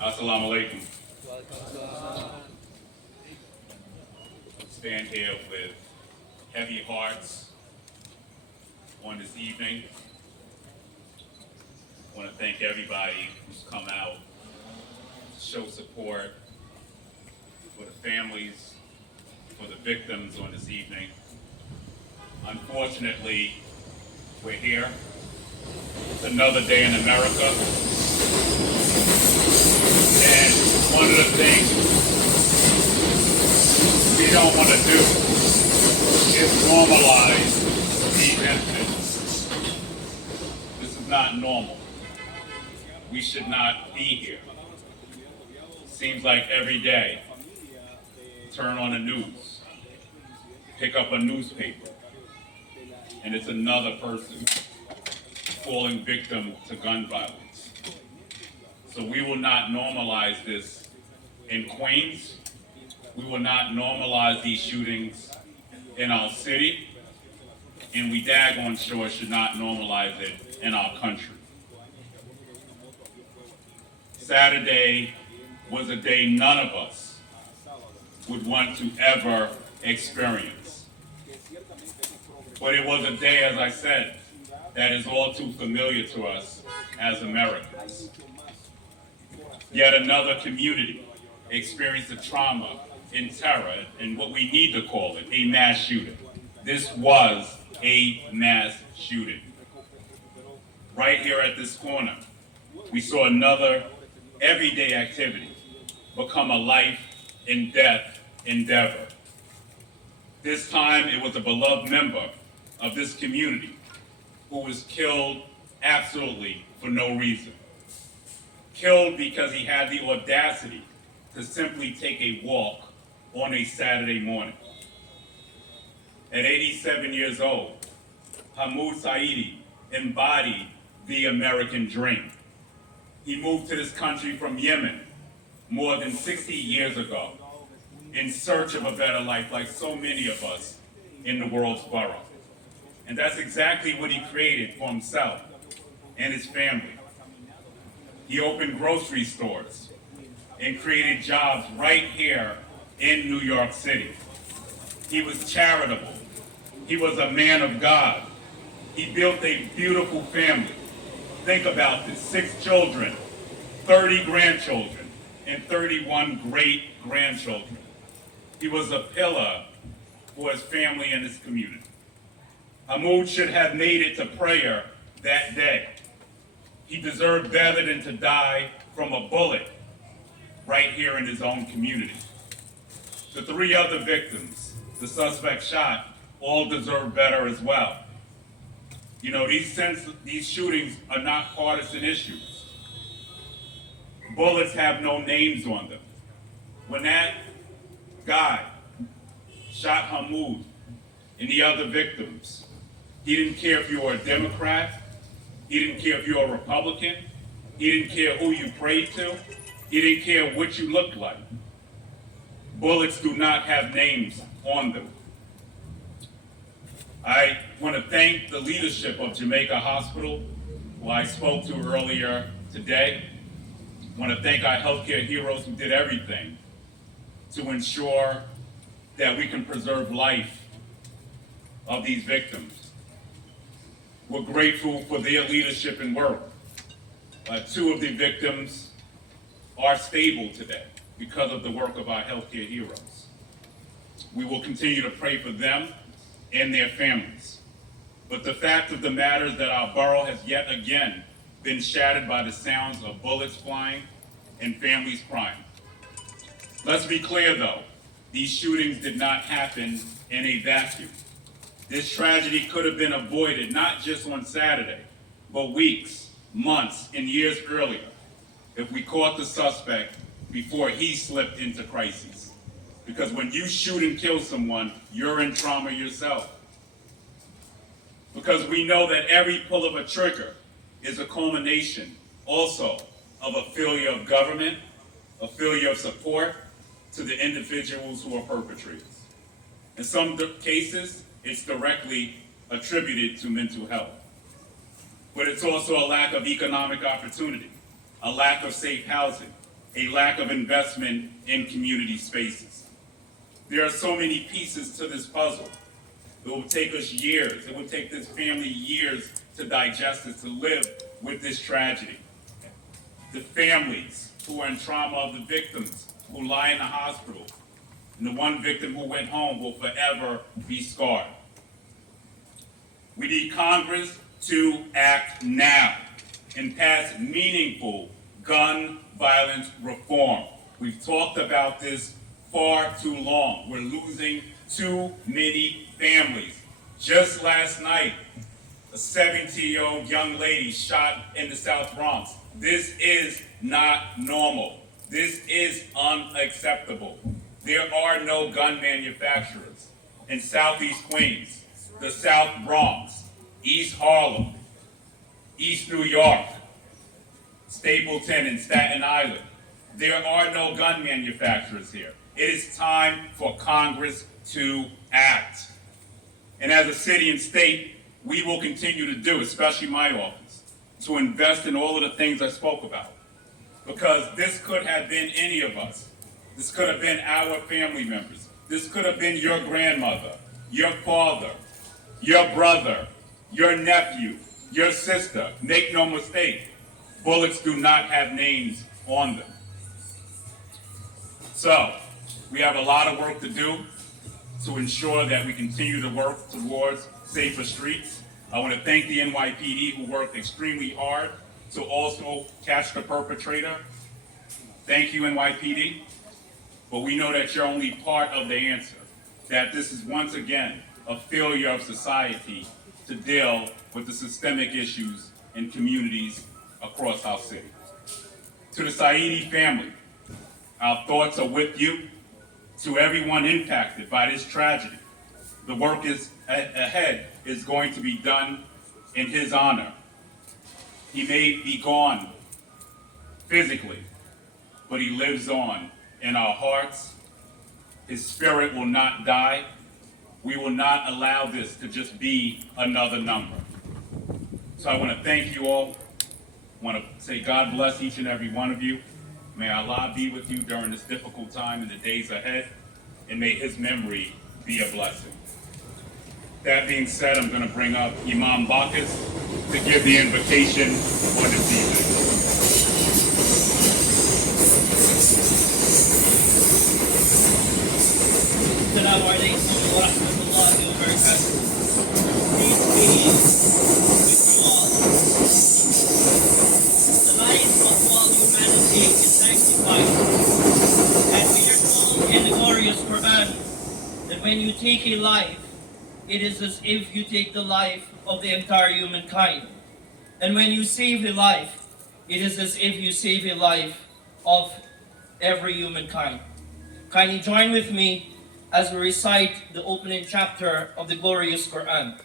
Assalamu alaikum. Stand here with heavy hearts on this evening. I want to thank everybody who's come out to show support for the families, for the victims on this evening. Unfortunately, we're here. It's another day in America. And one of the things we don't want to do is normalize these incidents. This is not normal. We should not be here. Seems like every day, turn on the news, pick up a newspaper, and it's another person falling victim to gun violence. So we will not normalize this in Queens. We will not normalize these shootings in our city. And we daggone sure should not normalize it in our country. Saturday was a day none of us would want to ever experience. But it was a day, as I said, that is all too familiar to us as Americans. Yet another community experienced the trauma and terror and what we need to call it, a mass shooting. This was a mass shooting. Right here at this corner, we saw another everyday activity become a life and death endeavor. This time it was a beloved member of this community who was killed absolutely for no reason. Killed because he had the audacity to simply take a walk on a Saturday morning. At 87 years old, Hamoud Saeidi embodied the American dream. He moved to this country from Yemen more than 60 years ago in search of a better life, like so many of us in the world's borough. And that's exactly what he created for himself and his family. He opened grocery stores and created jobs right here in New York City. He was charitable. He was a man of God. He built a beautiful family. Think about this, 6 children, 30 grandchildren, and 31 great-grandchildren. He was a pillar for his family and his community. Hamoud should have made it to prayer that day. He deserved better than to die from a bullet right here in his own community. The 3 other victims the suspect shot all deserve better as well. You know, these shootings are not partisan issues. Bullets have no names on them. When that guy shot Hamoud and the other victims, he didn't care if you were a Democrat, he didn't care if you were a Republican, he didn't care who you prayed to, he didn't care what you looked like. Bullets do not have names on them. I want to thank the leadership of Jamaica Hospital, who I spoke to earlier today. I want to thank our healthcare heroes who did everything to ensure that we can preserve life of these victims. We're grateful for their leadership and work. 2 of the victims are stable today because of the work of our healthcare heroes. We will continue to pray for them and their families. But the fact of the matter is that our borough has yet again been shattered by the sounds of bullets flying and families crying. Let's be clear though, these shootings did not happen in a vacuum. This tragedy could have been avoided not just on Saturday, but weeks, months, and years earlier if we caught the suspect before he slipped into crises. Because when you shoot and kill someone, you're in trauma yourself. because we know that every pull of a trigger is a culmination also of a failure of government, a failure of support to the individuals who are perpetrators. In some cases, it's directly attributed to mental health. But it's also a lack of economic opportunity, a lack of safe housing, a lack of investment in community spaces. There are so many pieces to this puzzle. It will take us years, it will take this family years to digest it, to live with this tragedy. The families who are in trauma of the victims who lie in the hospital, and the one victim who went home will forever be scarred. We need Congress to act now and pass meaningful gun violence reform. We've talked about this far too long. We're losing too many families. Just last night, a 17-year-old young lady shot in the South Bronx. This is not normal. This is unacceptable. There are no gun manufacturers in Southeast Queens, the South Bronx, East Harlem, East New York, Stapleton, and Staten Island. There are no gun manufacturers here. It is time for Congress to act. And as a city and state, we will continue to do, especially my office, to invest in all of the things I spoke about. Because this could have been any of us. This could have been our family members. This could have been your grandmother, your father, your brother, your nephew, your sister. Make no mistake, bullets do not have names on them. So, we have a lot of work to do to ensure that we continue to work towards safer streets. I want to thank the NYPD who worked extremely hard to also catch the perpetrator. Thank you, NYPD. But we know that you're only part of the answer, that this is once again a failure of society to deal with the systemic issues in communities across our city. To the Saeidi family, our thoughts are with you. To everyone impacted by this tragedy, the work ahead is going to be done in his honor. He may be gone physically, but he lives on in our hearts. His spirit will not die. We will not allow this to just be another number. So I want to thank you all. I want to say God bless each and every one of you. May Allah be with you during this difficult time in the days ahead, and may his memory be a blessing. That being said, I'm going to bring up Imam Bacchus to give the invocation for this evening. Assalamu alaikum wa rahmatullahi wa barakatuh. Peace be with you all. The life of all humanity is sanctified, and we are told in the glorious Quran that when you take a life, it is as if you take the life of the entire humankind. And when you save a life, it is as if you save a life of every humankind. Kindly join with me as we recite the opening chapter of the glorious Quran.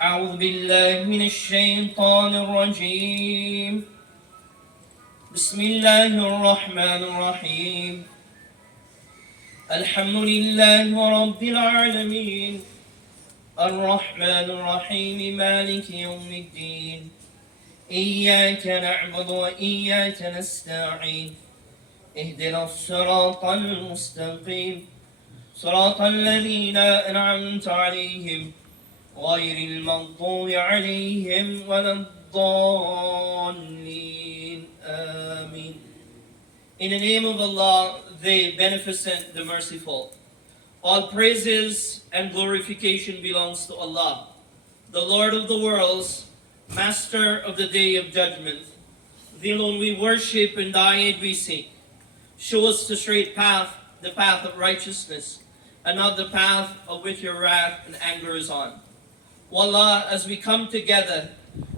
أعوذ بالله من الشيطان الرجيم. بسم الله الرحمن الرحيم. الحمد لله رب العالمين. الرحمن الرحيم مالك يوم الدين. إياك نعبد وإياك نستعين. اهدنا الصراط المستقيم. صراط الذين أنعمت عليهم غير المغضوب عليهم ولا الضالين. Amen. In the name of Allah, the Beneficent, the Merciful. All praises and glorification belongs to Allah, the Lord of the worlds, Master of the Day of Judgment. Thee alone we worship and thy aid we seek. Show us the straight path, the path of righteousness, and not the path of which your wrath and anger is on. O Allah, as we come together,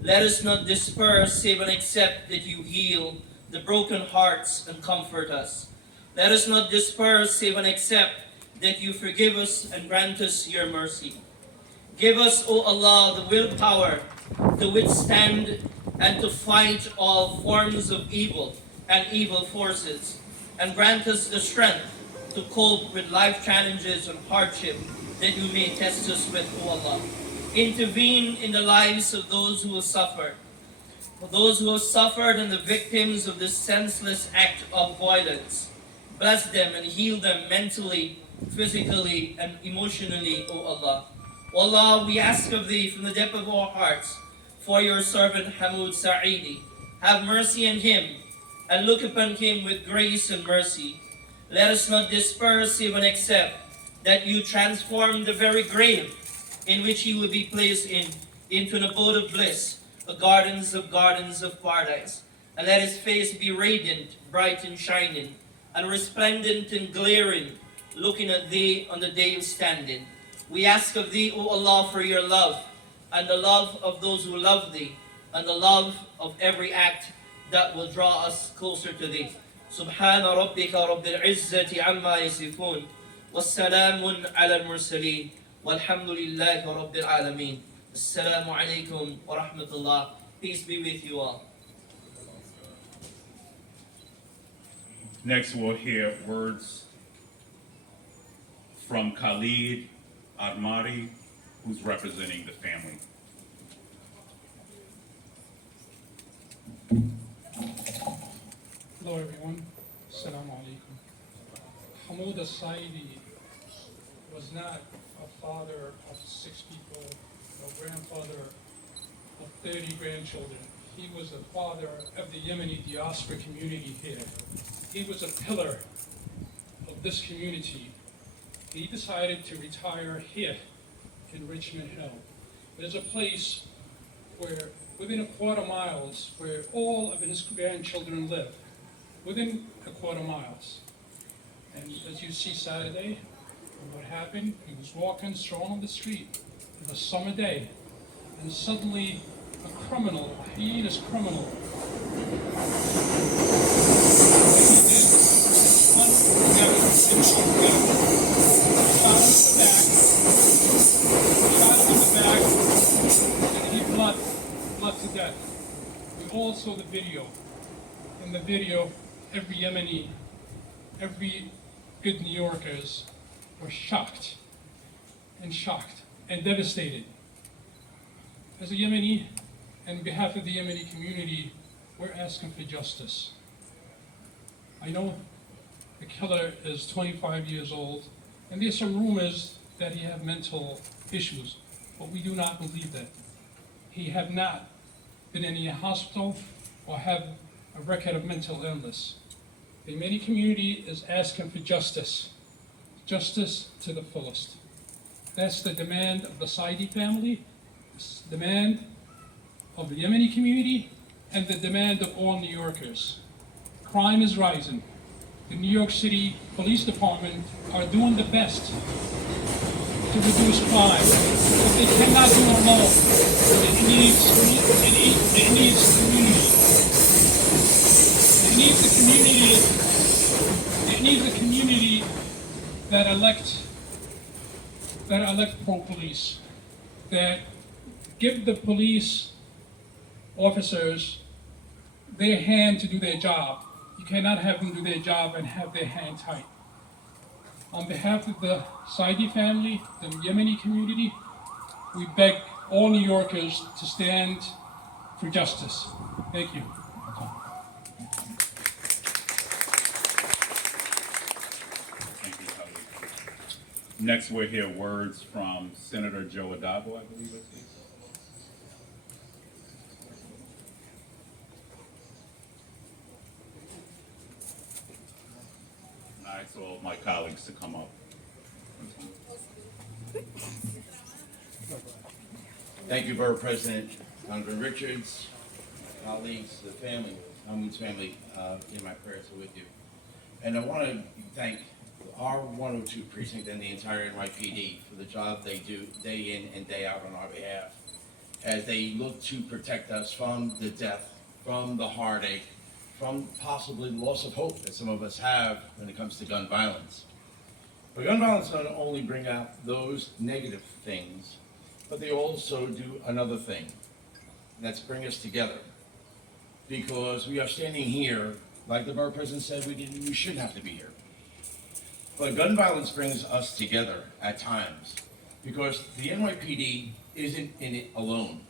let us not disperse save and accept that you heal the broken hearts and comfort us. Let us not disperse save and accept that you forgive us and grant us your mercy. Give us, O Allah, the willpower to withstand and to fight all forms of evil and evil forces, and grant us the strength to cope with life challenges and hardship that you may test us with, O Allah. Intervene in the lives of those who have suffered, for those who have suffered and the victims of this senseless act of violence. Bless them and heal them mentally, physically, and emotionally, O Allah. O Allah, we ask of Thee from the depth of our hearts for your servant Hamoud Saeidi. Have mercy on him and look upon him with grace and mercy. Let us not disperse even except that you transform the very grave in which he will be placed into an abode of bliss, the gardens of paradise. And let his face be radiant, bright and shining, and resplendent and glaring, looking at Thee on the day of standing. We ask of Thee, O Allah, for your love, and the love of those who love Thee, and the love of every act that will draw us closer to Thee. سبحان ربك رب العزة عما يصفون والسلام على المرسلين والحمد لله رب العالمين. السلام عليكم ورحمة الله. Peace be with you all. Next, we'll hear words from Khalid Admari, who's representing the family. Hello everyone, Assalamu alaikum. Hamoud Saeidi was not a father of 6 people, a grandfather of 30 grandchildren. He was a father of the Yemeni diaspora community here. He was a pillar of this community. He decided to retire here in Richmond Hill. There's a place where, within a quarter miles, where all of his grandchildren live. Within a quarter miles. And as you see Saturday, what happened, he was walking, strolling on the street. It was a summer day, and suddenly a criminal, a heinous criminal, shot him in the back, bled to death. We all saw the video. In the video, every Yemeni, every good New Yorkers were shocked and devastated. As a Yemeni, and on behalf of the Yemeni community, we're asking for justice. I know the killer is 25 years old, and there's some rumors that he had mental issues, but we do not believe that. He have not been in a hospital or have a record of mental illness. The Yemeni community is asking for justice to the fullest. That's the demand of the Saeidi family, the demand of the Yemeni community, and the demand of all New Yorkers. Crime is rising. The New York City Police Department are doing the best to reduce crime, but they cannot do it alone. It needs community. It needs a community that elect pro-police, that give the police officers their hand to do their job. You cannot have them do their job and have their hand tight. On behalf of the Saeidi family, the Yemeni community, we beg all New Yorkers to stand for justice. Thank you. Thank you, Khalid. Next, we'll hear words from Senator Joe Addabbo, I believe it is. I ask all of my colleagues to come up. Thank you, Borough President Congressman Richards, colleagues, the family, Hamoud's family, in my prayers are with you. And I want to thank our 102 precinct and the entire NYPD for the job they do day in and day out on our behalf, as they look to protect us from the death, from the heartache, from possibly the loss of hope that some of us have when it comes to gun violence. But gun violence doesn't only bring out those negative things, but they also do another thing, and that's bring us together. Because we are standing here, like the borough president said, we shouldn't have to be here. But gun violence brings us together at times, because the NYPD isn't in it alone,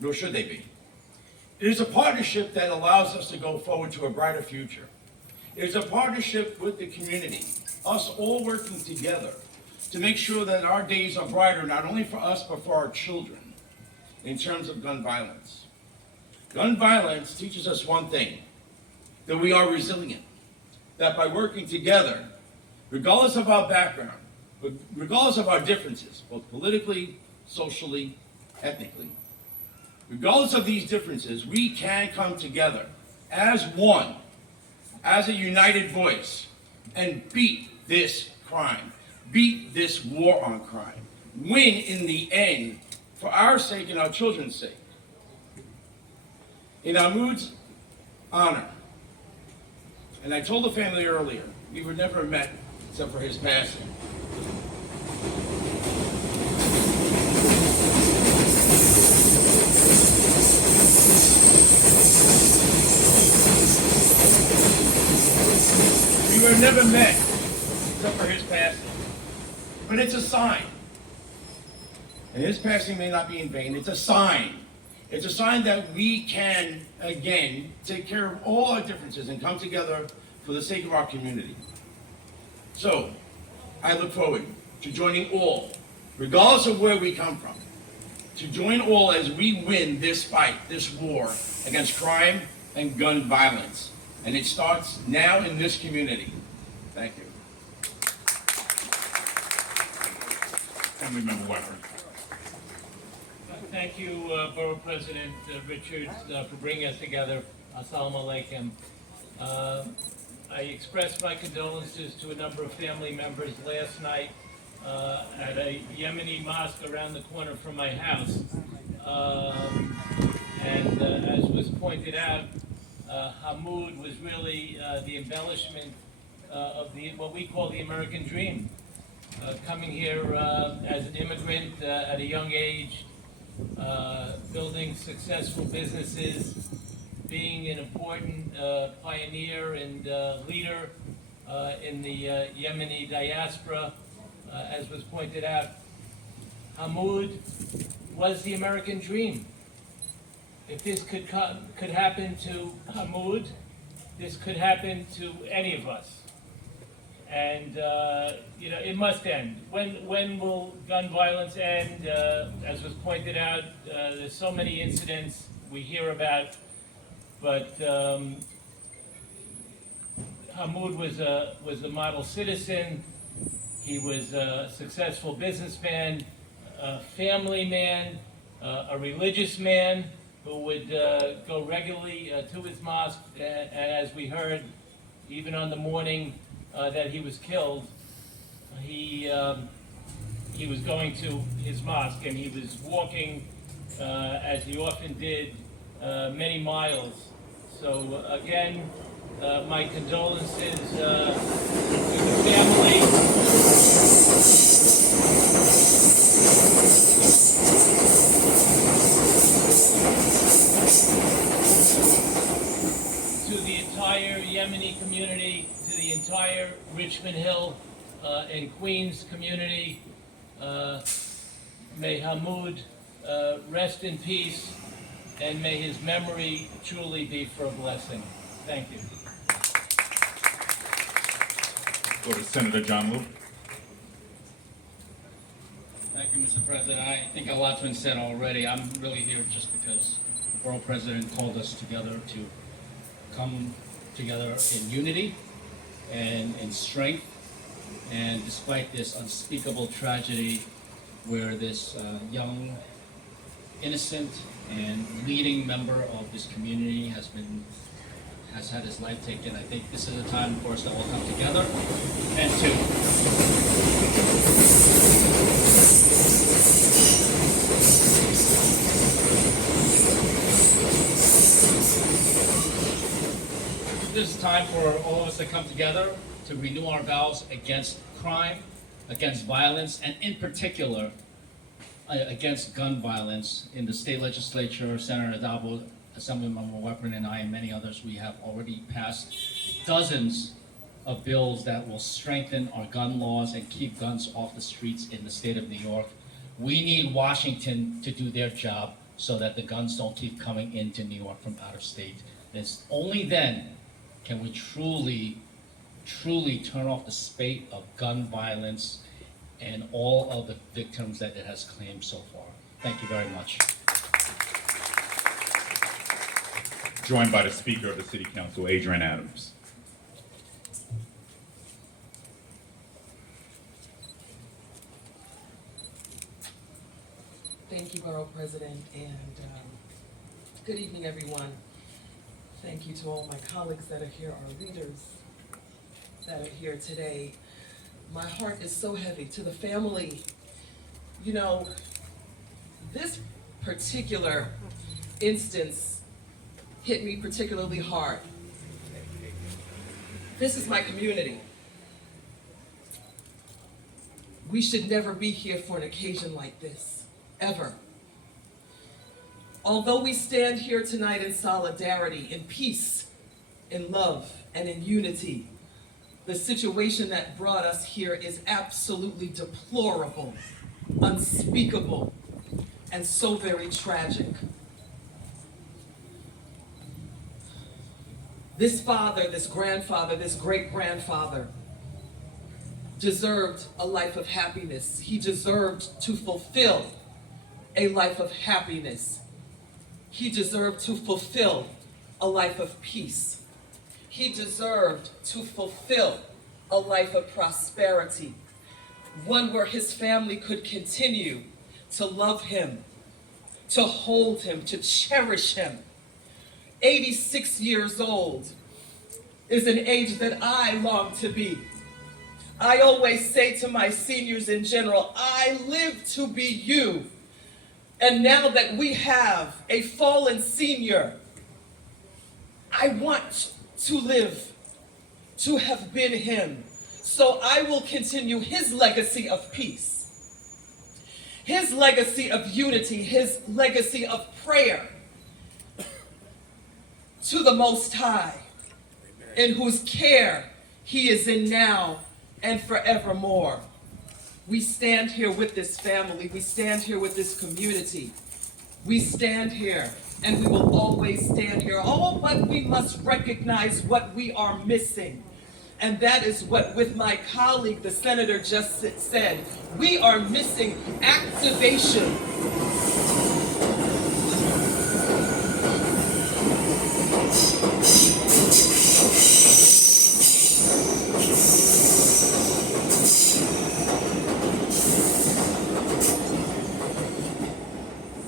nor should they be. It is a partnership that allows us to go forward to a brighter future. It is a partnership with the community, us all working together to make sure that our days are brighter, not only for us, but for our children, in terms of gun violence. Gun violence teaches us one thing, that we are resilient, that by working together, regardless of our background, regardless of our differences, both politically, socially, ethnically, regardless of these differences, we can come together as one, as a united voice, and beat this crime, beat this war on crime, win in the end for our sake and our children's sake. In Hamoud's honor, and I told the family earlier, we were never met except for his passing. We were never met except for his passing. But it's a sign. And his passing may not be in vain. It's a sign. It's a sign that we can, again, take care of all our differences and come together for the sake of our community. So, I look forward to joining all, regardless of where we come from, to join all as we win this fight, this war against crime and gun violence. And it starts now in this community. Thank you. Family Member Weprin. Thank you, Borough President Richards, for bringing us together. Assalamu alaikum. I expressed my condolences to a number of family members last night at a Yemeni mosque around the corner from my house. And as was pointed out, Hamoud was really the embellishment of what we call the American dream. Coming here as an immigrant at a young age, building successful businesses, being an important pioneer and leader in the Yemeni diaspora, as was pointed out. Hamoud was the American dream. If this could happen to Hamoud, this could happen to any of us. And it must end. When will gun violence end? As was pointed out, there's so many incidents we hear about, but Hamoud was a model citizen. He was a successful businessman, a family man, a religious man who would go regularly to his mosque, and as we heard, even on the morning that he was killed, he was going to his mosque, and he was walking, as he often did, many miles. So again, my condolences to the family. To the entire Yemeni community, to the entire Richmond Hill and Queens community. May Hamoud rest in peace, and may his memory truly be for a blessing. Thank you. Go to Senator John Luke. Thank you, Mr. President. I think a lot's been said already. I'm really here just because the Borough President called us together to come together in unity and in strength. And despite this unspeakable tragedy where this young, innocent, and leading member of this community has had his life taken, I think this is a time for us to all come together and this is time for all of us to come together to renew our vows against crime, against violence, and in particular, against gun violence in the state legislature. Senator Addabbo, Assemblymember Weprin, and I, and many others, we have already passed dozens of bills that will strengthen our gun laws and keep guns off the streets in the state of New York. We need Washington to do their job so that the guns don't keep coming into New York from out of state. It's only then can we truly turn off the spate of gun violence and all of the victims that it has claimed so far. Thank you very much. Joined by the Speaker of the City Council, Adrian Adams. Thank you, Borough President, and good evening, everyone. Thank you to all my colleagues that are here, our leaders that are here today. My heart is so heavy. To the family, you know, this particular instance hit me particularly hard. This is my community. We should never be here for an occasion like this, ever. Although we stand here tonight in solidarity, in peace, in love, and in unity, the situation that brought us here is absolutely deplorable, unspeakable, and so very tragic. This father, this grandfather, this great-grandfather deserved a life of happiness. He deserved to fulfill a life of happiness. He deserved to fulfill a life of peace. He deserved to fulfill a life of prosperity, one where his family could continue to love him, to hold him, to cherish him. 86 years old is an age that I long to be. I always say to my seniors in general, I live to be you. And now that we have a fallen senior, I want to live to have been him. So I will continue his legacy of peace, his legacy of unity, his legacy of prayer to the Most High, in whose care he is in now and forevermore. We stand here with this family. We stand here with this community. We stand here, and we will always stand here. Oh, but we must recognize what we are missing. And that is what, with my colleague, the senator, just said. We are missing activation.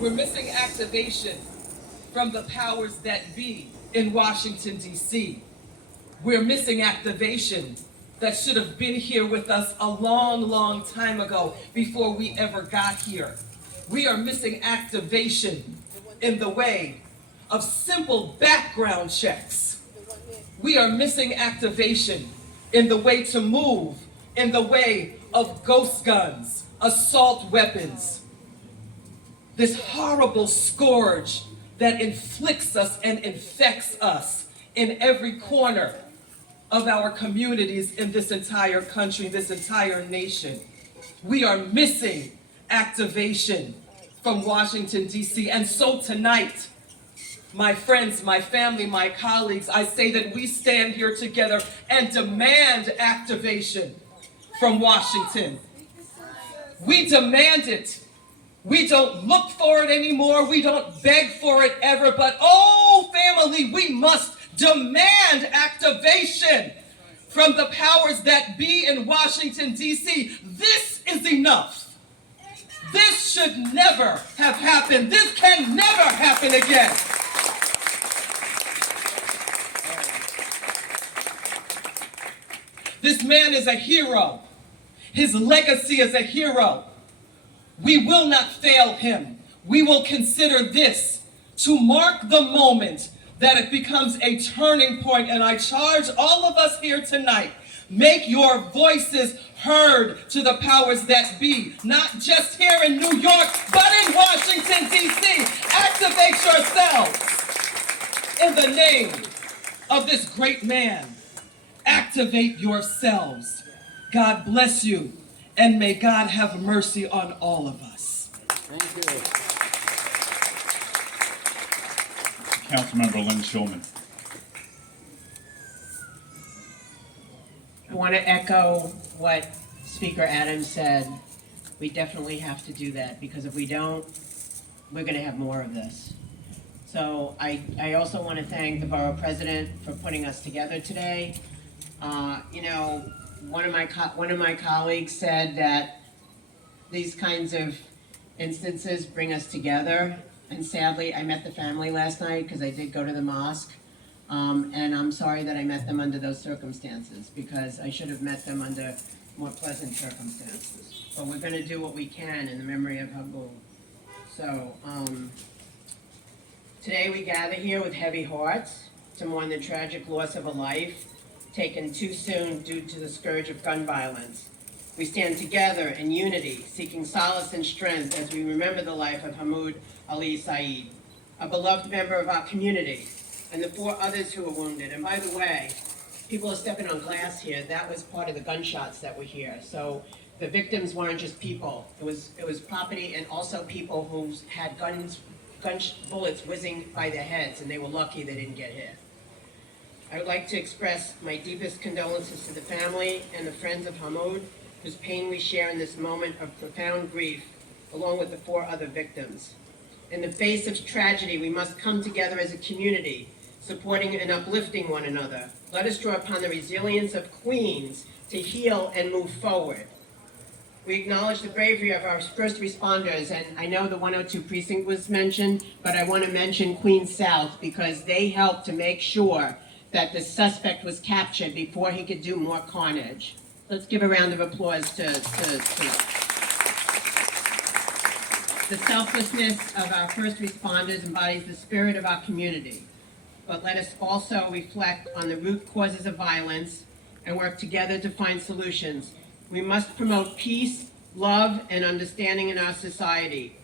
We're missing activation from the powers that be in Washington, D.C. We're missing activation that should have been here with us a long, long time ago before we ever got here. We are missing activation in the way of simple background checks. We are missing activation in the way to move, in the way of ghost guns, assault weapons, this horrible scourge that inflicts us and infects us in every corner of our communities in this entire country, this entire nation. We are missing activation from Washington, D.C. And so tonight, my friends, my family, my colleagues, I say that we stand here together and demand activation from Washington. We demand it. We don't look for it anymore. We don't beg for it ever. But oh, family, we must demand activation from the powers that be in Washington, D.C. This is enough. This should never have happened. This can never happen again. This man is a hero. His legacy is a hero. We will not fail him. We will consider this to mark the moment that it becomes a turning point. And I charge all of us here tonight, Make your voices heard to the powers that be, not just here in New York, but in Washington, D.C. Activate yourselves in the name of this great man. Activate yourselves. God bless you, and may God have mercy on all of us. Councilmember Lynn Shulman. I want to echo what Speaker Adams said. We definitely have to do that, because if we don't, we're going to have more of this. So I also want to thank the borough president for putting us together today. You know, one of my colleagues said that these kinds of instances bring us together. And sadly, I met the family last night because I did go to the mosque. And I'm sorry that I met them under those circumstances, because I should have met them under more pleasant circumstances. But we're going to do what we can in the memory of Hamoud. So today we gather here with heavy hearts to mourn the tragic loss of a life taken too soon due to the scourge of gun violence. We stand together in unity, seeking solace and strength as we remember the life of Hamoud Ali Saeidi, a beloved member of our community, and the 4 others who were wounded. And by the way, people are stepping on glass here. That was part of the gunshots that were here. So the victims weren't just people. It was property, and also people who had bullets whizzing by their heads, and they were lucky they didn't get hit. I would like to express my deepest condolences to the family and the friends of Hamoud, whose pain we share in this moment of profound grief, along with the 4 other victims. In the face of tragedy, we must come together as a community, supporting and uplifting one another. Let us draw upon the resilience of Queens to heal and move forward. We acknowledge the bravery of our first responders, and I know the 102 precinct was mentioned, but I want to mention Queens South, because they helped to make sure that the suspect was captured before he could do more carnage. Let's give a round of applause to the selflessness of our first responders embodies the spirit of our community. But let us also reflect on the root causes of violence and work together to find solutions. We must promote peace, love, and understanding in our society.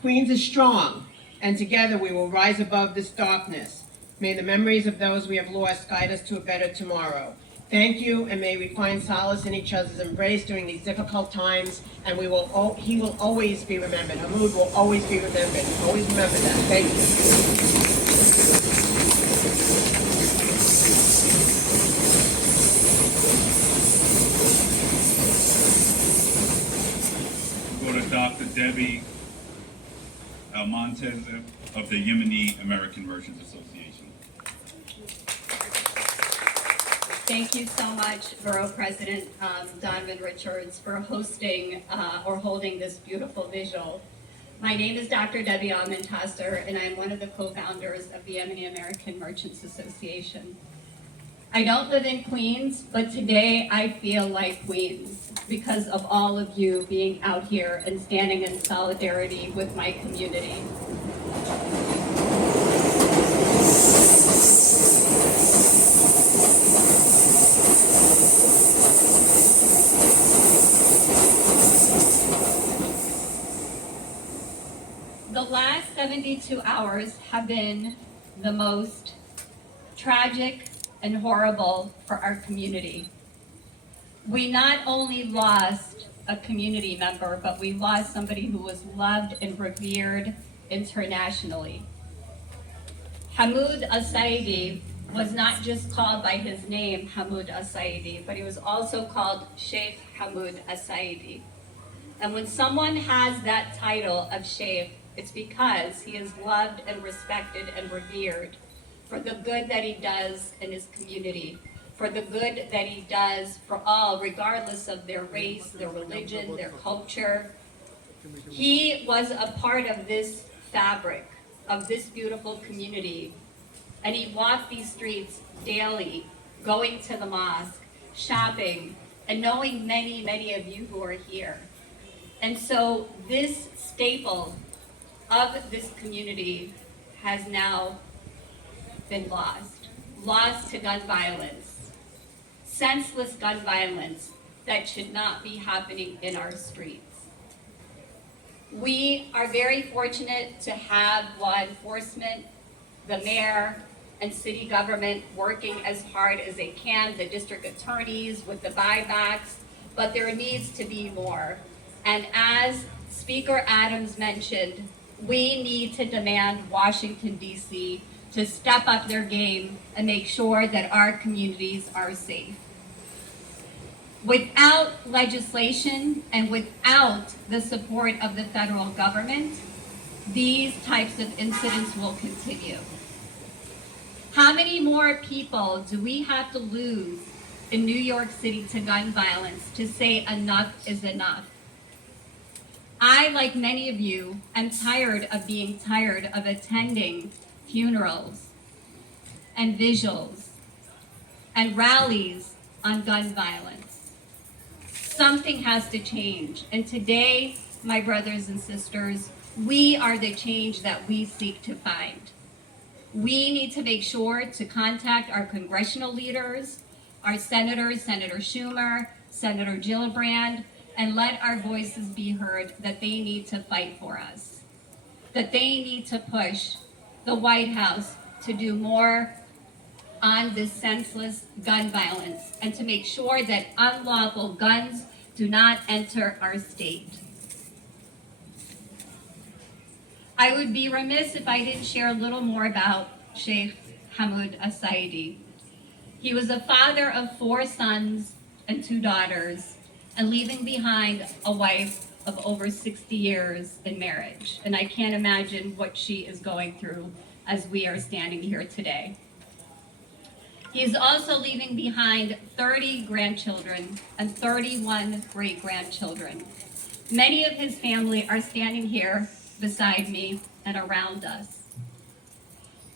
Queens is strong, and together we will rise above this darkness. May the memories of those we have lost guide us to a better tomorrow. Thank you, and may we find solace in each other's embrace during these difficult times, and he will always be remembered. Hamoud will always be remembered. Always remember that. Thank you. Go to Dr. Debbie Montez of the Yemeni American Merchants Association. Thank you so much, Borough President Donovan Richards, for hosting or holding this beautiful vigil. My name is Dr. Debbie Montez, and I'm one of the co-founders of the Yemeni American Merchants Association. I don't live in Queens, but today I feel like Queens because of all of you being out here and standing in solidarity with my community. The last 72 hours have been the most tragic and horrible for our community. We not only lost a community member, but we lost somebody who was loved and revered internationally. Hamoud Saeidi was not just called by his name, Hamoud Saeidi, but he was also called Sheikh Hamoud Saeidi. And when someone has that title of Sheikh, it's because he is loved and respected and revered for the good that he does in his community, for the good that he does for all, regardless of their race, their religion, their culture. He was a part of this fabric, of this beautiful community, and he walked these streets daily, going to the mosque, shopping, and knowing many, many of you who are here. And so this staple of this community has now been lost to gun violence. senseless gun violence that should not be happening in our streets. We are very fortunate to have law enforcement, the mayor, and city government working as hard as they can, the district attorneys with the buybacks, but there needs to be more. And as Speaker Adams mentioned, we need to demand Washington, D.C. to step up their game and make sure that our communities are safe. Without legislation and without the support of the federal government, these types of incidents will continue. How many more people do we have to lose in New York City to gun violence to say enough is enough? I, like many of you, am tired of being tired of attending funerals and vigils and rallies on gun violence. Something has to change. And today, my brothers and sisters, we are the change that we seek to find. We need to make sure to contact our congressional leaders, our senators, Senator Schumer, Senator Gillibrand, and let our voices be heard that they need to fight for us, that they need to push the White House to do more on this senseless gun violence and to make sure that unlawful guns do not enter our state. I would be remiss if I didn't share a little more about Sheikh Hamoud Saeidi. He was a father of 4 sons and 2 daughters, and leaving behind a wife of over 60 years in marriage. And I can't imagine what she is going through as we are standing here today. He is also leaving behind 30 grandchildren and 31 great-grandchildren. Many of his family are standing here beside me and around us.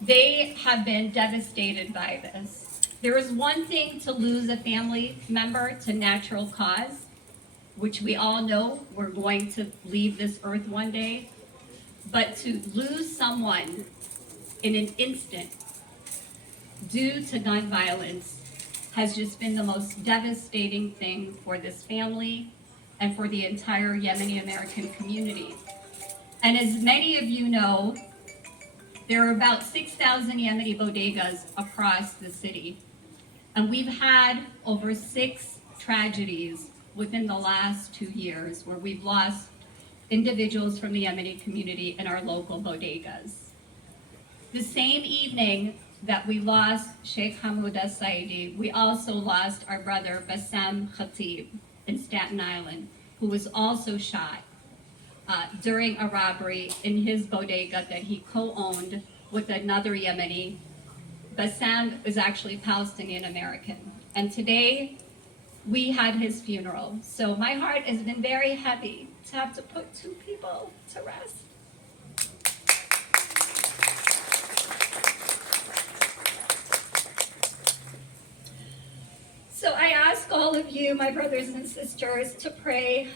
They have been devastated by this. There is one thing to lose a family member to natural cause, which we all know we're going to leave this earth one day, but to lose someone in an instant due to gun violence has just been the most devastating thing for this family and for the entire Yemeni American community. And as many of you know, there are about 6,000 Yemeni bodegas across the city. And we've had over 6 tragedies within the last 2 years where we've lost individuals from the Yemeni community in our local bodegas. The same evening that we lost Sheikh Hamoud Saeidi, we also lost our brother Bassam Khatib in Staten Island, who was also shot during a robbery in his bodega that he co-owned with another Yemeni. Bassam is actually Palestinian American. And today, we had his funeral. So my heart has been very heavy to have to put 2 people to rest. So I ask all of you, my brothers and sisters, to pray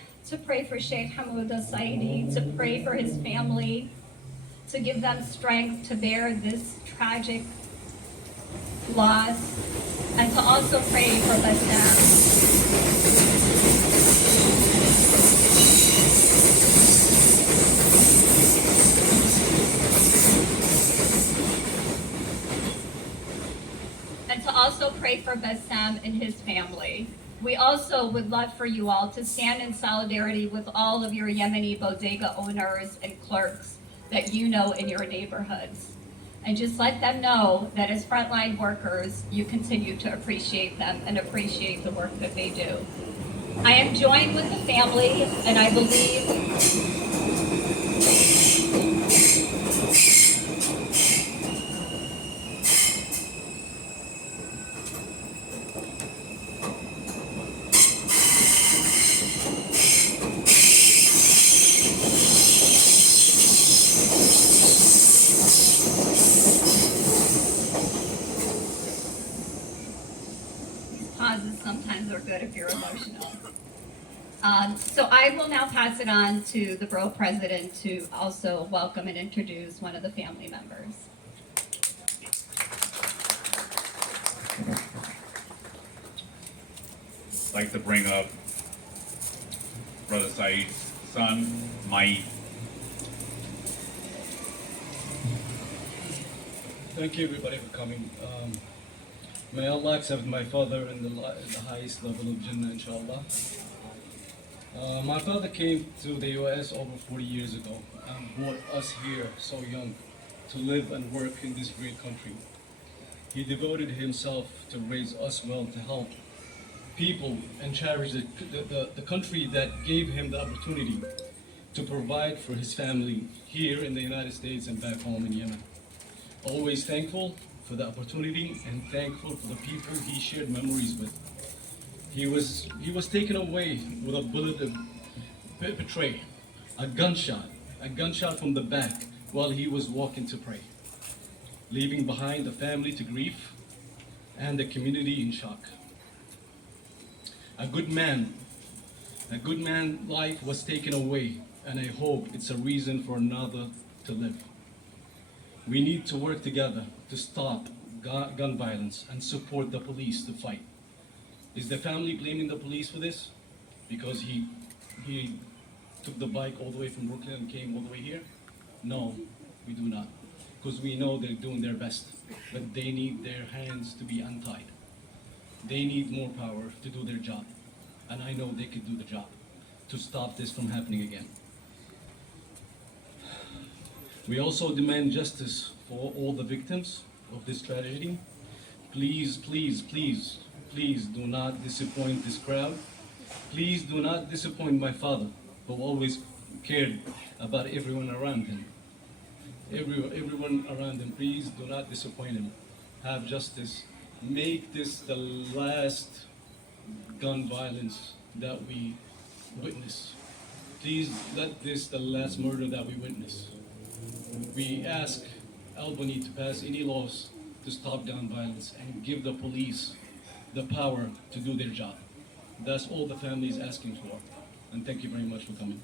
for Sheikh Hamoud Saeidi, to pray for his family, to give them strength to bear this tragic loss, and to also pray for Bassam. And to also pray for Bassam and his family. We also would love for you all to stand in solidarity with all of your Yemeni bodega owners and clerks that you know in your neighborhoods. And just let them know that as frontline workers, you continue to appreciate them and appreciate the work that they do. I am joined with the family, and I believe pauses sometimes are good if you're emotional. So I will now pass it on to the Borough President to also welcome and introduce one of the family members. like to bring up Brother Saeid's son, Mai. Thank you everybody for coming. May Allah accept my father in the highest level of Jannah, inshallah. My father came to the US over 40 years ago and brought us here so young to live and work in this great country. He devoted himself to raise us well, to help people and cherish the country that gave him the opportunity to provide for his family here in the United States and back home in Yemen. Always thankful for the opportunity and thankful for the people he shared memories with. He was taken away with a bullet of betray, a gunshot from the back while he was walking to pray, leaving behind the family to grief and the community in shock. A good man's life was taken away, and I hope it's a reason for another to live. We need to work together to stop gun violence and support the police to fight. Is the family blaming the police for this? Because he took the bike all the way from Brooklyn and came all the way here? No, we do not. Because we know they're doing their best, but they need their hands to be untied. They need more power to do their job. And I know they could do the job to stop this from happening again. We also demand justice for all the victims of this tragedy. Please, please, please, please do not disappoint this crowd. Please do not disappoint my father, who always cared about everyone around him. Everyone around him, please do not disappoint him. Have justice. Make this the last gun violence that we witness. Please let this the last murder that we witness. We ask Albany to pass any laws to stop gun violence and give the police the power to do their job. That's all the family is asking for. And thank you very much for coming.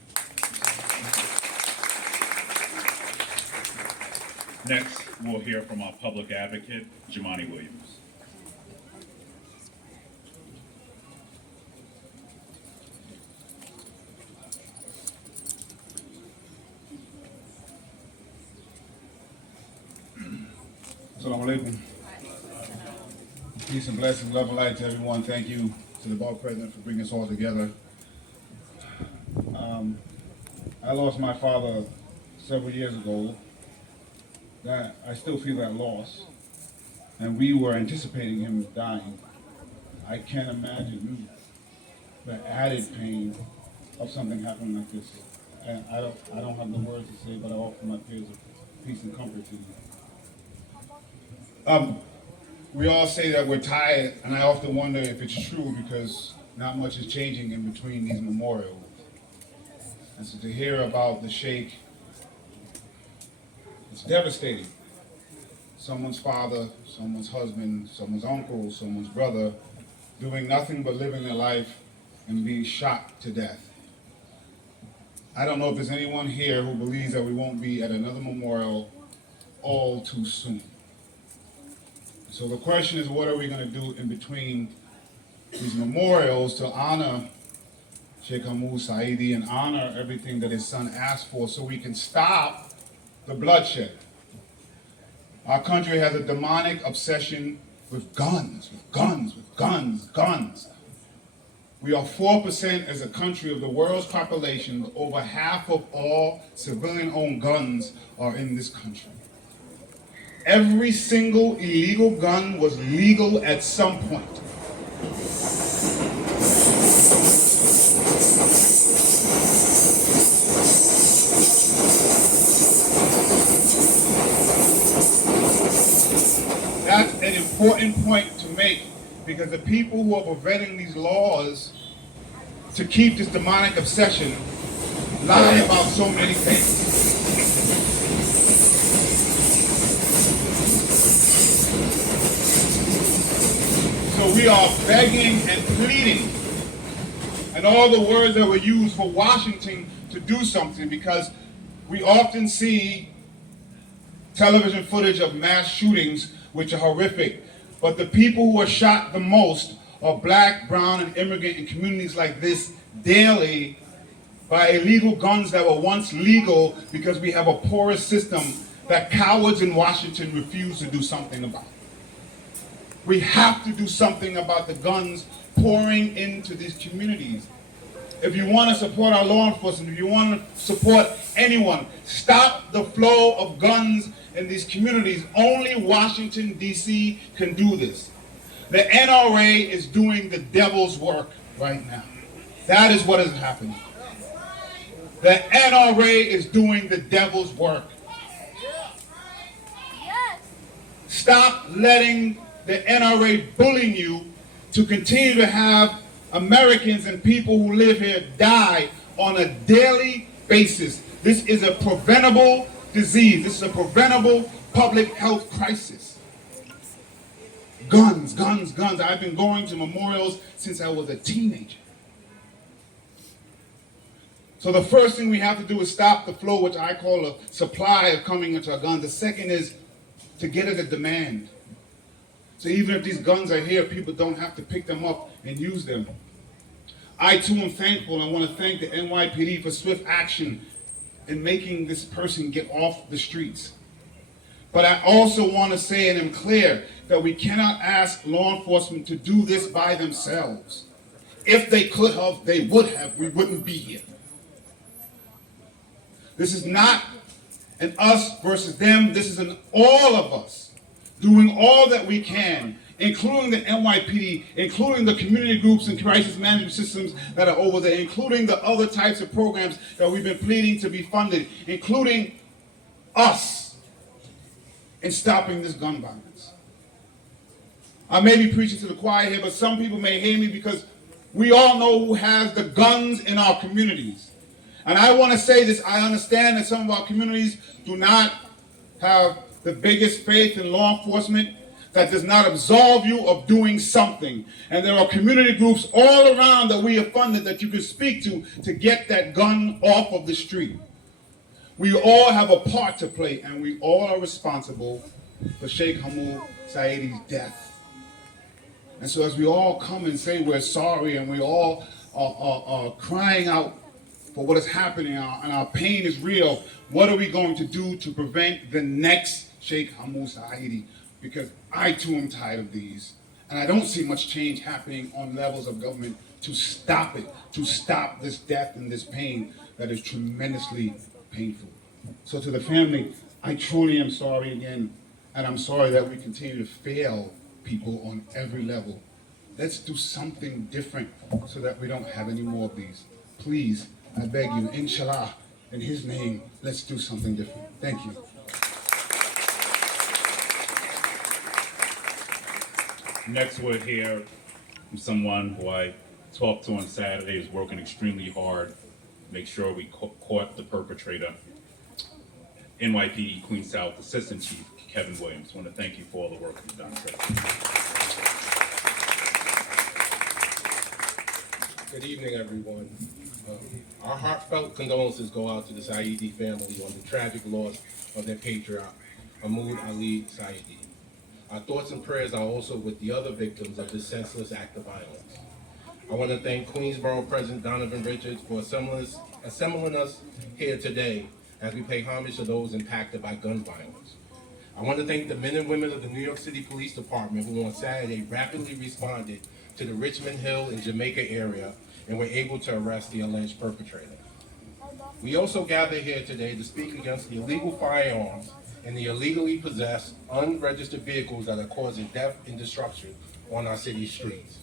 Next, we'll hear from our public advocate, Jemani Williams. Assalamu alaikum. Peace and blessings, love and light to everyone. Thank you to the Board President for bringing us all together. I lost my father several years ago. That I still feel that loss, and we were anticipating him dying. I can't imagine the added pain of something happening like this. And I don't have the words to say, but I offer my prayers of peace and comfort to you. We all say that we're tired, and I often wonder if it's true because not much is changing in between these memorials. And so to hear about the Sheikh, it's devastating. Someone's father, someone's husband, someone's uncle, someone's brother, doing nothing but living their life and being shot to death. I don't know if there's anyone here who believes that we won't be at another memorial all too soon. So the question is, what are we going to do in between these memorials to honor Sheikh Hamoud Saeidi and honor everything that his son asked for so we can stop the bloodshed? Our country has a demonic obsession with guns, with guns, with guns, guns. We are 4% as a country of the world's population, but over half of all civilian-owned guns are in this country. Every single illegal gun was legal at some point. That's an important point to make, because the people who are preventing these laws to keep this demonic obsession lie about so many things. So we are begging and pleading, and all the words that were used for Washington to do something, because we often see television footage of mass shootings which are horrific, but the people who are shot the most of black, brown, and immigrant in communities like this daily by illegal guns that were once legal because we have a porous system that cowards in Washington refuse to do something about. We have to do something about the guns pouring into these communities. If you want to support our law enforcement, if you want to support anyone, stop the flow of guns in these communities. Only Washington, D.C. can do this. The NRA is doing the devil's work right now. That is what is happening. The NRA is doing the devil's work. Stop letting the NRA bullying you to continue to have Americans and people who live here die on a daily basis. This is a preventable disease. This is a preventable public health crisis. Guns, guns, guns. I've been going to memorials since I was a teenager. So the first thing we have to do is stop the flow, which I call a supply of coming into our guns. The second is to get at the demand. So even if these guns are here, people don't have to pick them up and use them. I too am thankful. I want to thank the NYPD for swift action in making this person get off the streets. But I also want to say, and I'm clear, that we cannot ask law enforcement to do this by themselves. If they could have, they would have. We wouldn't be here. This is not an us versus them. This is an all of us doing all that we can, including the NYPD, including the community groups and crisis management systems that are over there, including the other types of programs that we've been pleading to be funded, including us in stopping this gun violence. I may be preaching to the choir here, but some people may hate me because we all know who has the guns in our communities. And I want to say this, I understand that some of our communities do not have the biggest faith in law enforcement. That does not absolve you of doing something. And there are community groups all around that we have funded that you can speak to get that gun off of the street. We all have a part to play, and we all are responsible for Sheikh Hamoud Saeidi's death. And so as we all come and say we're sorry, and we all are crying out for what is happening, and our pain is real, what are we going to do to prevent the next Sheikh Hamoud Saeidi? Because I too am tired of these. And I don't see much change happening on levels of government to stop it, to stop this death and this pain that is tremendously painful. So to the family, I truly am sorry again, and I'm sorry that we continue to fail people on every level. Let's do something different so that we don't have any more of these. Please, I beg you, inshallah, in his name, let's do something different. Thank you. Next, we'll hear from someone who I talked to on Saturday, is working extremely hard, make sure we caught the perpetrator. NYPD Queens South Assistant Chief Kevin Williams. I want to thank you for all the work you've done today. Good evening, everyone. Our heartfelt condolences go out to the Saeidi family on the tragic loss of their patriarch, Hamoud Ali Saeidi. Our thoughts and prayers are also with the other victims of this senseless act of violence. I want to thank Queensborough President Donovan Richards for assembling us here today as we pay homage to those impacted by gun violence. I want to thank the men and women of the New York City Police Department who on Saturday rapidly responded to the Richmond Hill and Jamaica area and were able to arrest the alleged perpetrator. We also gather here today to speak against the illegal firearms and the illegally possessed, unregistered vehicles that are causing death and destruction on our city streets.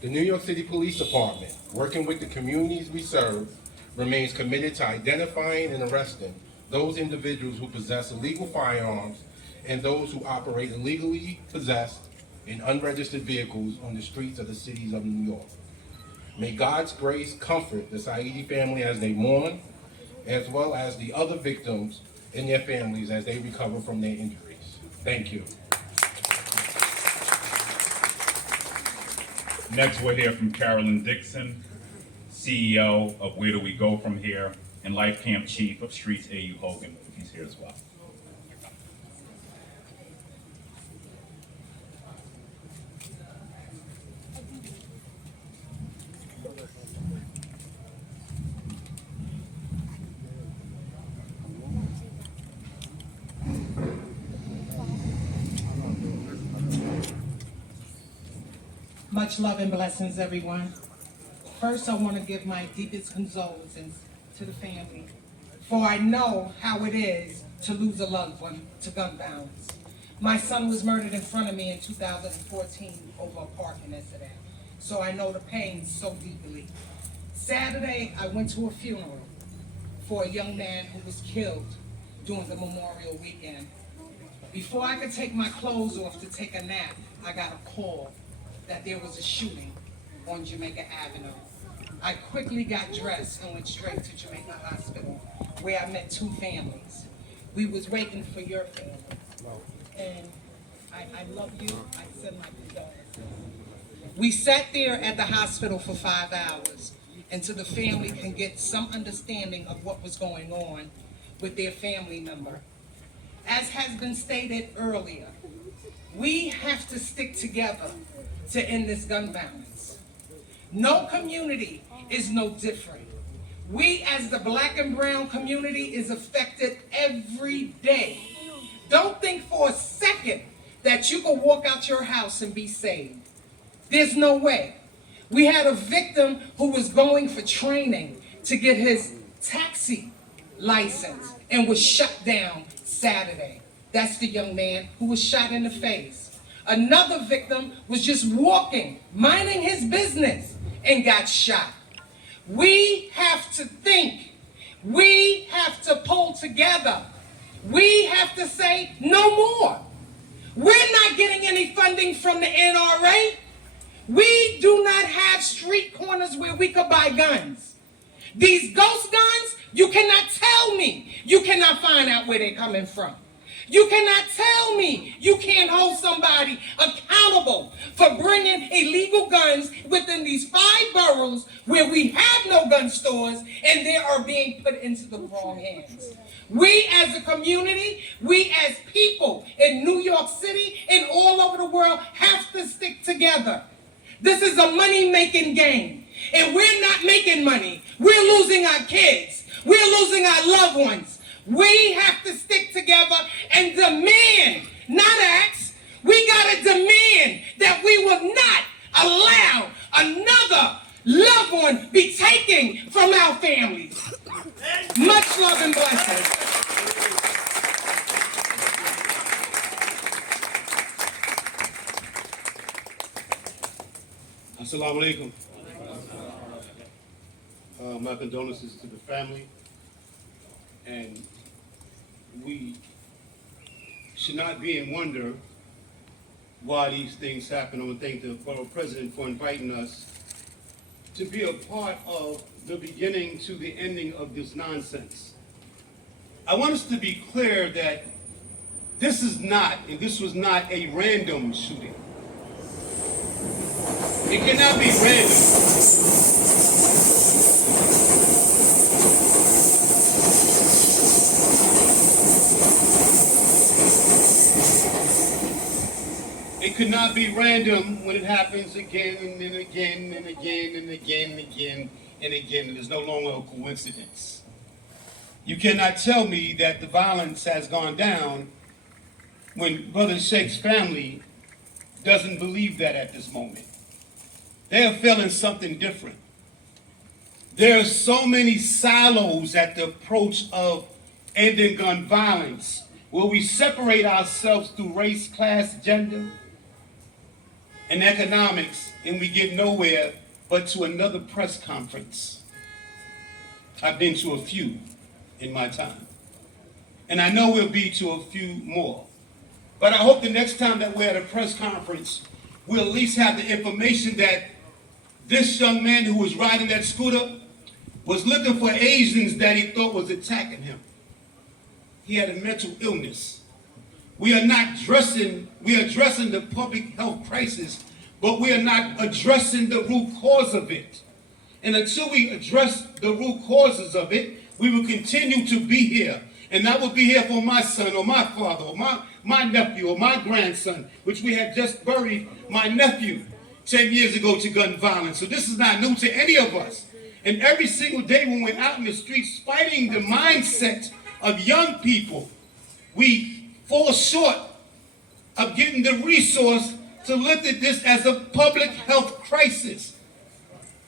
The New York City Police Department, working with the communities we serve, remains committed to identifying and arresting those individuals who possess illegal firearms and those who operate illegally possessed and unregistered vehicles on the streets of the cities of New York. May God's grace comfort the Saeidi family as they mourn, as well as the other victims and their families as they recover from their injuries. Thank you. Next, we'll hear from Carolyn Dixon, CEO of Where Do We Go From Here, and Life Camp Chief of Streets A.U. Hogan, if he's here as well. Much love and blessings, everyone. First, I want to give my deepest condolences to the family, for I know how it is to lose a loved one to gun violence. My son was murdered in front of me in 2014 over a parking incident, so I know the pain so deeply. Saturday, I went to a funeral for a young man who was killed during the Memorial Weekend. Before I could take my clothes off to take a nap, I got a call that there was a shooting on Jamaica Avenue. I quickly got dressed and went straight to Jamaica Hospital, where I met two families. We was waiting for your family, and I love you. I send my condolences. We sat there at the hospital for 5 hours until the family can get some understanding of what was going on with their family member. As has been stated earlier, we have to stick together to end this gun violence. No community is no different. We as the black and brown community is affected every day. Don't think for a second that you can walk out your house and be saved. There's no way. We had a victim who was going for training to get his taxi license and was shut down Saturday. That's the young man who was shot in the face. Another victim was just walking, minding his business, and got shot. We have to think. We have to pull together. We have to say no more. We're not getting any funding from the NRA. We do not have street corners where we could buy guns. These ghost guns, you cannot tell me you cannot find out where they're coming from. You cannot tell me you can't hold somebody accountable for bringing illegal guns within these 5 boroughs where we have no gun stores and they are being put into the wrong hands. We as a community, we as people in New York City and all over the world have to stick together. This is a money-making game, and we're not making money. We're losing our kids. We're losing our loved ones. We have to stick together and demand, not ask, we got to demand that we will not allow another loved one be taken from our families. Much love and blessings. Assalamu alaikum. My condolences to the family, and we should not be in wonder why these things happen. I want to thank the borough president for inviting us to be a part of the beginning to the ending of this nonsense. I want us to be clear that this is not, and this was not a random shooting. It cannot be random. It could not be random when it happens again and again and again and again and again and again. It is no longer a coincidence. You cannot tell me that the violence has gone down when Brother Sheikh's family doesn't believe that at this moment. They are feeling something different. There are so many silos at the approach of ending gun violence, where we separate ourselves through race, class, gender, and economics, and we get nowhere but to another press conference. I've been to a few in my time, and I know we'll be to a few more. But I hope the next time that we're at a press conference, we'll at least have the information that this young man who was riding that scooter was looking for Asians that he thought was attacking him. He had a mental illness. We are addressing the public health crisis, but we are not addressing the root cause of it. And until we address the root causes of it, we will continue to be here. And I will be here for my son or my father or my nephew or my grandson, which we had just buried my nephew 10 years ago to gun violence. So this is not new to any of us. And every single day when we're out in the streets fighting the mindset of young people, we fall short of getting the resource to look at this as a public health crisis.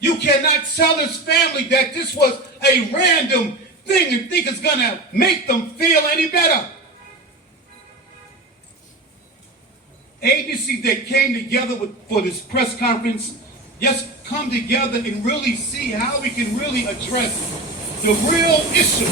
You cannot tell his family that this was a random thing and think it's gonna make them feel any better. Agencies that came together for this press conference, just come together and really see how we can really address the real issue.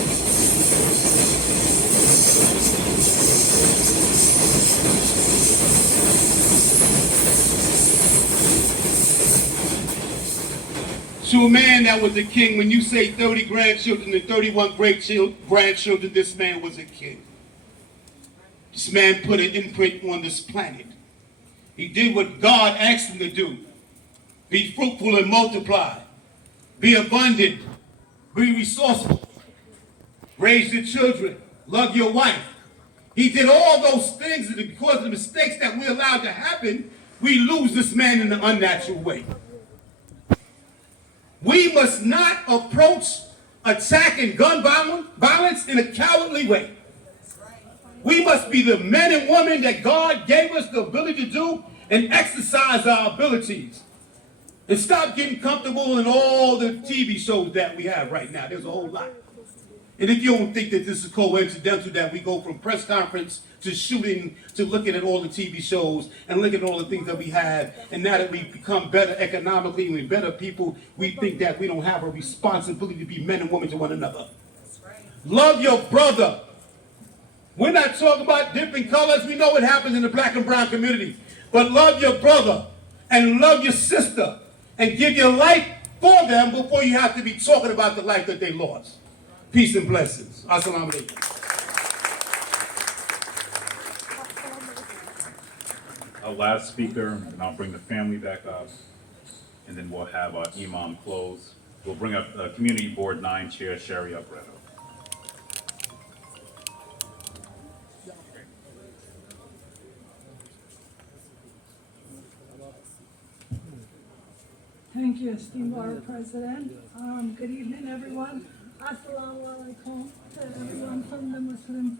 To a man that was a king, when you say 30 grandchildren and 31 grandchildren, this man was a king. This man put an imprint on this planet. He did what God asked him to do. Be fruitful and multiply. Be abundant. Be resourceful. Raise your children. Love your wife. He did all those things, and because of the mistakes that we allowed to happen, we lose this man in an unnatural way. We must not approach attack and gun violence in a cowardly way. We must be the men and women that God gave us the ability to do and exercise our abilities. And stop getting comfortable in all the TV shows that we have right now. There's a whole lot. And if you don't think that this is coincidental that we go from press conference to shooting to looking at all the TV shows and looking at all the things that we have, and now that we've become better economically and we're better people, we think that we don't have a responsibility to be men and women to one another. Love your brother. We're not talking about different colors. We know what happens in the black and brown community. But love your brother and love your sister and give your life for them before you have to be talking about the life that they lost. Peace and blessings. Assalamu alaikum. Our last speaker, and I'll bring the family back up, and then we'll have our imam close. We'll bring up Community Board 9 Chair Sherry Upretto. Thank you, esteemed Board President. Good evening, everyone. Assalamu alaikum to everyone from the Muslim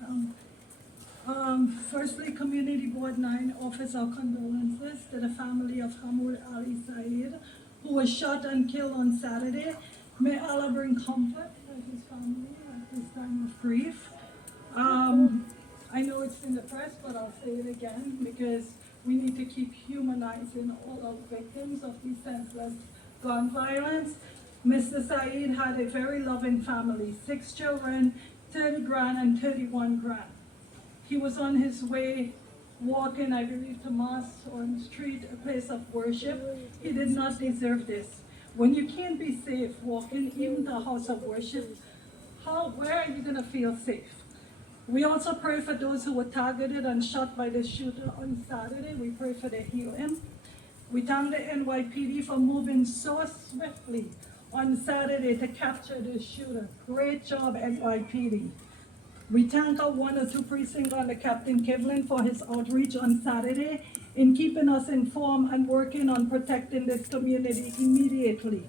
firstly, Community Board 9 offers our condolences to the family of Hamoud Ali Saeid, who was shot and killed on Saturday. May Allah bring comfort to his family at this time of grief. I know it's in the press, but I'll say it again because we need to keep humanizing all our victims of these senseless gun violence. Mr. Saeed had a very loving family, 6 children, 30 grand and 31 grand. He was on his way walking, I believe, to mosque or on the street, a place of worship. He did not deserve this. When you can't be safe walking, even to a house of worship, where are you gonna feel safe? We also pray for those who were targeted and shot by the shooter on Saturday. We pray for their healing. We thank the NYPD for moving so swiftly on Saturday to capture the shooter. Great job, NYPD. We thank our 102 precinct under Captain Kivlin for his outreach on Saturday in keeping us informed and working on protecting this community immediately.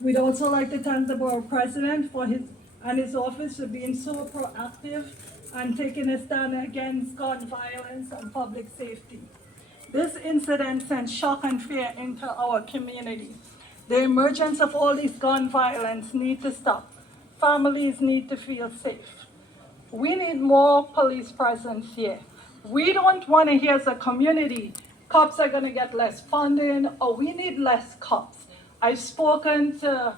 We'd also like to thank the Borough President for his office for being so proactive and taking a stand against gun violence and public safety. This incident sent shock and fear into our community. The emergence of all this gun violence needs to stop. Families need to feel safe. We need more police presence here. We don't want to hear as a community, cops are going to get less funding, or we need less cops. I've spoken to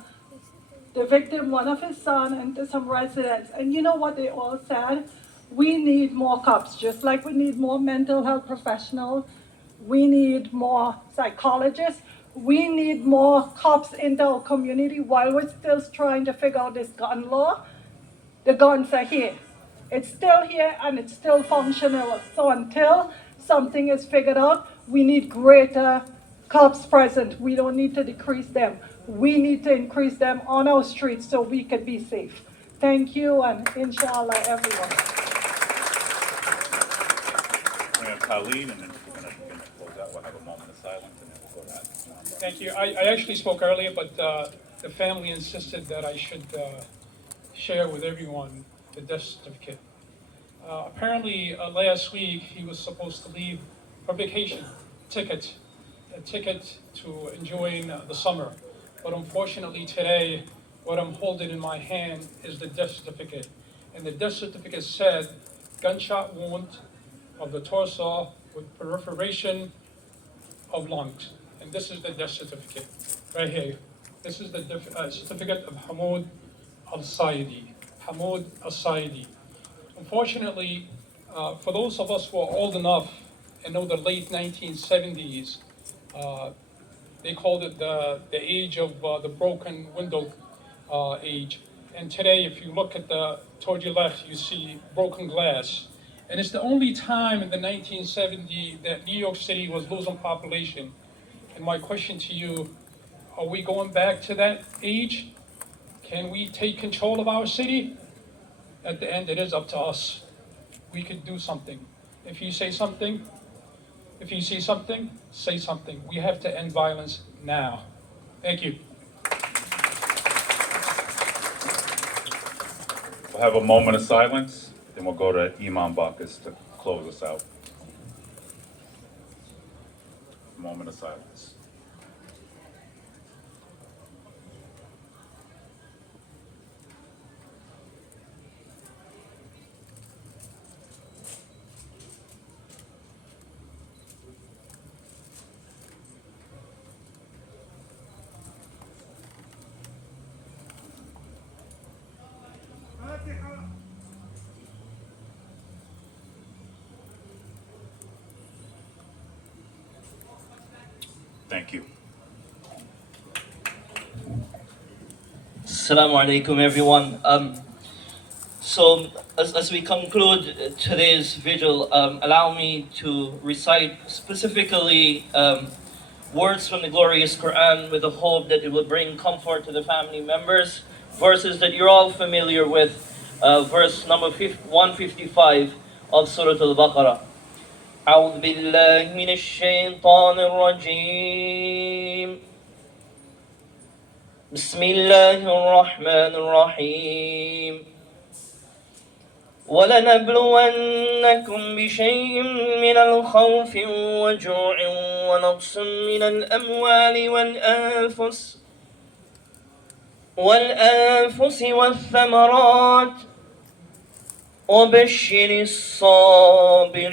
the victim, one of his sons, and to some residents, and you know what they all said? We need more cops, just like we need more mental health professionals. We need more psychologists. We need more cops in our community while we're still trying to figure out this gun law. The guns are here. It's still here and it's still functional. So until something is figured out, we need greater cops present. We don't need to decrease them. We need to increase them on our streets so we can be safe. Thank you, and inshallah, everyone. We have Colleen, and then we're going to close out. We'll have a moment of silence, and then we'll go back. Thank you. I actually spoke earlier, but the family insisted that I should share with everyone the death certificate. Apparently, last week, he was supposed to leave for vacation ticket, a ticket to enjoying the summer. But unfortunately today, what I'm holding in my hand is the death certificate. And the death certificate said gunshot wound of the torso with perforation of lungs. And this is the death certificate, right here. This is the certificate of Hamoud al-Saeidi. Hamoud al-Saeidi. Unfortunately, for those of us who are old enough and know the late 1970s, they called it the age of the broken window age. And today, if you look at toward your left, you see broken glass. And it's the only time in the 1970s that New York City was losing population. And my question to you, are we going back to that age? Can we take control of our city? At the end, it is up to us. We could do something. If you say something, if you see something, say something. We have to end violence now. Thank you. We'll have a moment of silence, then we'll go to Imam Bacchus to close us out. Moment of silence. Thank you. Assalamu alaikum, everyone. So, as we conclude today's vigil, allow me to recite specifically words from the glorious Quran with the hope that it will bring comfort to the family members. Verses that you're all familiar with, verse number 155 of Surah Al-Baqarah. أعوذ بالله من الشيطان الرجيم بسم الله الرحمن الرحيم ولنبلونكم بشيء من الخوف وجوع ونقص من الأموال والأنفس والثمرات وبشر الصابرين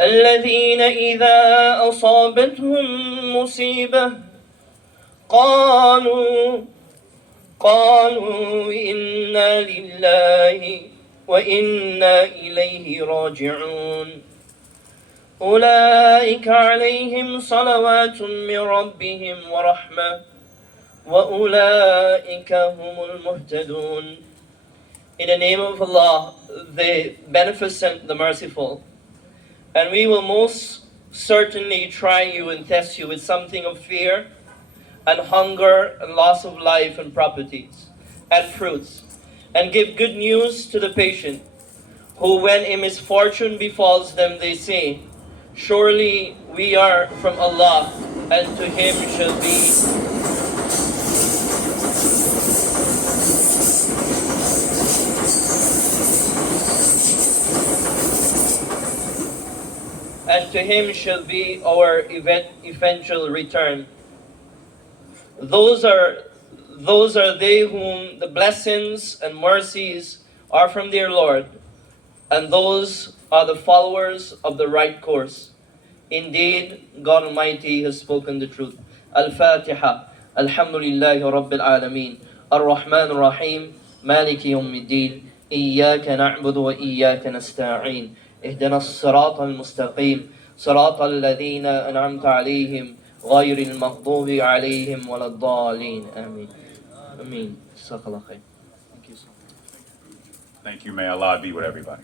الذين إذا أصابتهم مصيبة قالوا إنا لله وإنا إليه راجعون أولئك عليهم صلوات من ربهم ورحمة وأولئك هم المهتدون. In the name of Allah, the Beneficent, the Merciful. And we will most certainly try you and test you with something of fear and hunger and loss of life and properties and fruits, and give good news to the patient, who when a misfortune befalls them, they say, surely we are from Allah, and to Him shall be our eventual return. Those are they whom the blessings and mercies are from their Lord, and those are the followers of the right course. Indeed, God Almighty has spoken the truth. Al-Fatiha. Alhamdulillahi Rabbil Alameen. Ar-Rahman Ar-Rahim. Maliki Yawmiddin. Iyaka na'budu wa iyaka nasta'in. Ihdina as-sirata al-mustaqim. Sirata alladhina an'amta alayhim. غير المغضوب عليهم ولا الضالين. Ameen. Ameen. Thank you. Thank you. May Allah be with everybody.